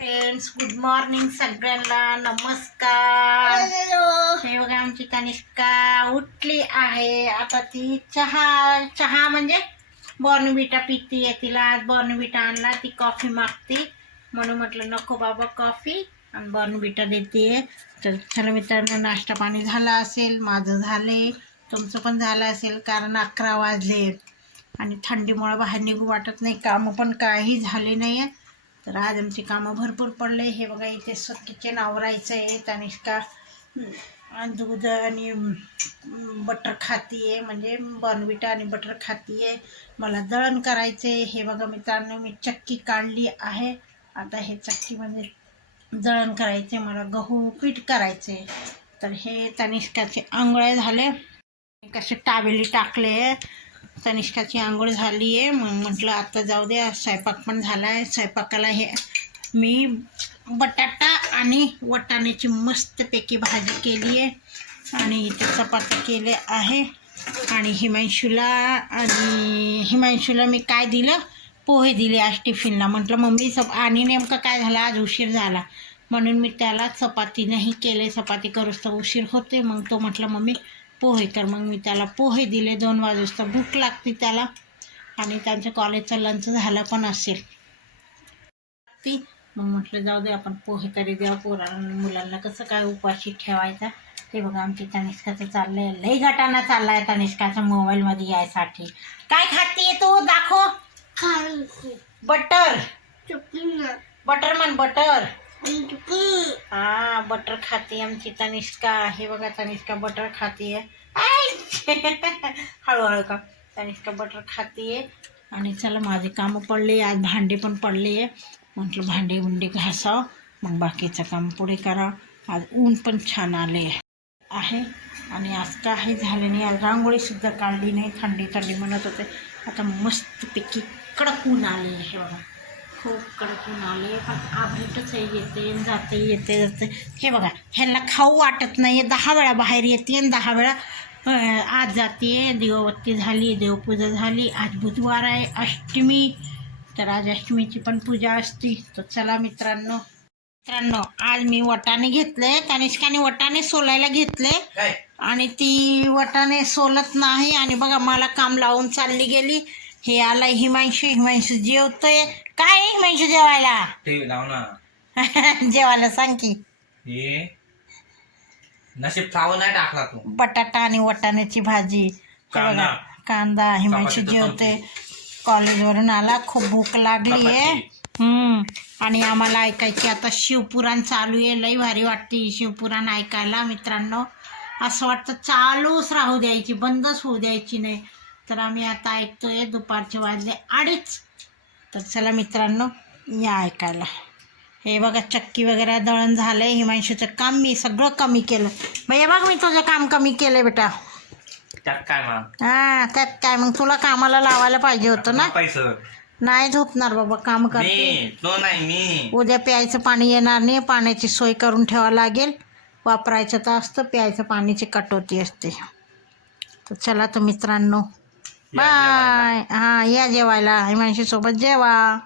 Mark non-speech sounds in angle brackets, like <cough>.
Friends good morning सगळ्यांना. नमस्कार. हे बघा आमची कनिष्का उठली आहे. आता ती चहा चहा म्हणजे बॉर्नविटा पितीये तिला. आज बॉर्नविटा आणला ती कॉफी मागते. म्हणून म्हटलं नको बाबा कॉफी आणि बॉर्नविटा देते. तर चला मित्रांनो नाश्ता पाणी झाला असेल माझं झाले. तुमचं पण झालं असेल कारण अकरा वाजले. आणि थंडीमुळे बाहेर निघू वाटत नाही. कामं पण काही झाले नाही आहेत तर आज आमची कामं भरपूर पडले. हे बघा इथे स किचन आवरायचं आहे तनिष्का दूध आणि बटर खाती आहे म्हणजे बॉर्नविटा आणि बटर खाती आहे मला दळण करायचं आहे हे बघा मित्रांनो मी चक्की काढली आहे. आता हे चक्कीमध्ये म्हणजे दळण करायचे मला गहू पीठ करायचे तर हे तनिष्काचे आंघोळ्या झाले. कसे टावेली टाकले तनिष्काची आंघोळ झाली आहे मग म्हटलं आता जाऊ दे स्वयंपाक पण झाला आहे स्वयंपाकाला हे मी बटाटा आणि वटाण्याची मस्तपैकी भाजी केली आहे आणि इथे चपात्या केले आहे. आणि हिमांशूला आणि हिमांशूला मी काय दिलं? पोहे दिले आज टिफिनला. म्हटलं मम्मी चप आणि नेमकं काय झालं? आज उशीर झाला. म्हणून मी त्याला चपाती नाही केले. चपाती करूस तर उशीर होते मग तो म्हटलं मम्मी पोहे कर मग मी त्याला पोहे दिले दोन वाजता भूक लागते त्याला. आणि त्यांचं कॉलेजचं लंच झालं पण असेल. ती. मग म्हटलं जाऊ दे आपण पोहे तरी द्या पोरांना मुलांना. कसं काय उपाशी ठेवायचा? ते बघा आमची तनिष्काचं चाललंय. लई गटाना चाललाय तनिष्काच्या मोबाईलमध्ये यायसाठी. काय खातीये तू? दाखव. बटर बटर म्हण बटर हा बटर खाते आमची तनिष्का हे बघा तनिष्का बटर खाते. हळूहळू का? तनिष्का बटर खाते. आणि चला माझे कामं पडले आज भांडे पण पडले. आहे म्हटलं भांडे उंडे घासावं. मग बाकीचं काम पुढे करा. आज ऊन पण छान आले आहे. आणि आज काही झालं नाही. आज रांगोळीसुद्धा काढली नाही. थंडी थंडी म्हणत होते. आता मस्तपैकी कडक ऊन आले हे बघा. खूप कडक ऊन आले पण आभेटच आहे येते जाते येते जाते हे बघा ह्यांना खाऊ वाटत नाही. दहा वेळा बाहेर येते आणि दहा वेळा आज जाते दिवाबत्ती झाली देवपूजा झाली. आज बुधवार आहे अष्टमी. तर आज अष्टमीची पण पूजा असती. तर चला मित्रांनो मित्रांनो आज मी वटाणे घेतले तनिष्काने वटाणे सोलायला घेतले. आणि ती वटाणे सोलत नाही. आणि बघा मला काम लावून चालली गेली. हे आला हिमांशू हिमांशू जेवतोय. काय आहे हिमांशू जेवायला? टीव्ही लाव ना. <laughs> जेवायला सांग की. हे नशीब फ्लावर नाही टाकला तू. बटाटा आणि वटाण्याची भाजी. हे कांदा. बघा, कांदा हिमांशू चपाती तर जेवते संपली. कॉलेजवरून आला खूप भूक लागली आहे. चपाती. हम्म. आणि आम्हाला ऐकायची आता शिवपुराण चालू आहे. लई भारी वाटते शिवपुराण ऐकायला मित्रांनो. असं वाटतं चालूच राहू द्यायची बंदच होऊ द्यायची नाही. तर आम्ही आता ऐकतोय दुपारचे वाजले अडीच. तर चला मित्रांनो या ऐकायला. हे बघा चक्की वगैरे दळण झालंय. हिमांशूचं काम मी सगळं कमी केलं. भैया बघ मी तुझं काम कमी केलंय बेटा. त्यात काय मग? हा त्यात काय मग? तुला कामाला लावायला पाहिजे होतं ना? पैसे. नाही झोपणार बाबा काम करते. मी तो नाही मी. उद्या प्यायचं पाणी येणार नाही. पाण्याची सोय करून ठेवावं लागेल. वापरायचं तर असतं. प्यायचं पाण्याची कटोती असते. तर चला तर मित्रांनो. बाय. हां या जेवायला. हिमांशी सोबत जेवा.